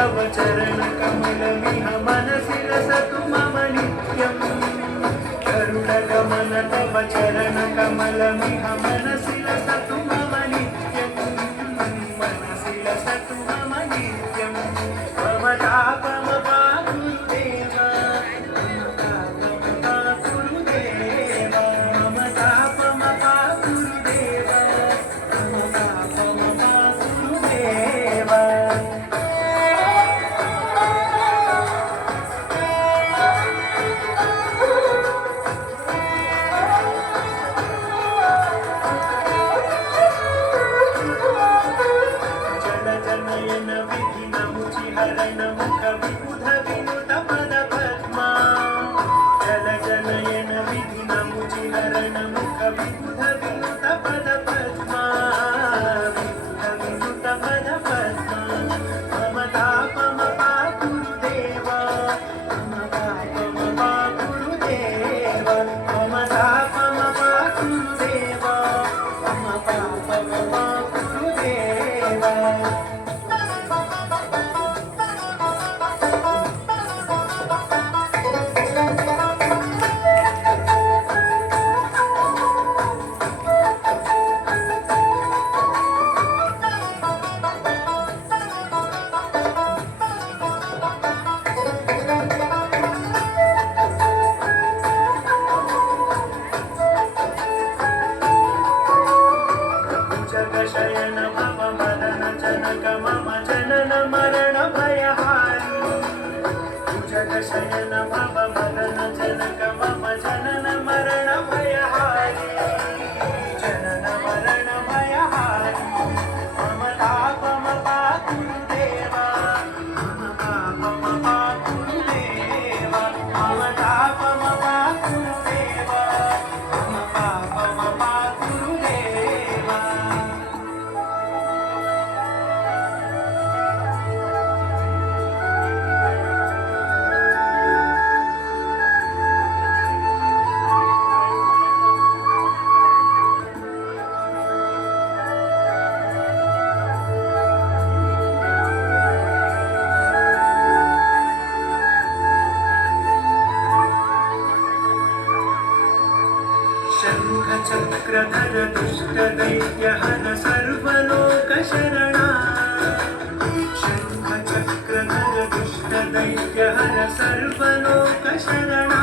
तव चरणकमलमिह मनसि लसतु मम नित्यम् गरुडगमन तव चरणकमलमिह मनसि लसतु मम नित्यम् मनसि लसतु मम नित्यम् मम तापमपाकुरुदेव मम तापमपाकुरुदेव मम तापमपाकुरुदेव शयन भव मदन जनक मम जनन मरण भयहारी जग शयन भव मदन जनक मम जनन मरण भयहारी जनन मरण भयहारी मम तापमपाकुरुदेव मम पापमपाकुरुदेव मम तापमपाकुरुदेव मम पापमपाकुरुदेव शङ्खचक्रधर दुष्टदैत्यहर सर्वलोकशरणा शङ्खचक्रधर दुष्टदैत्यहर सर्वलोकशरणा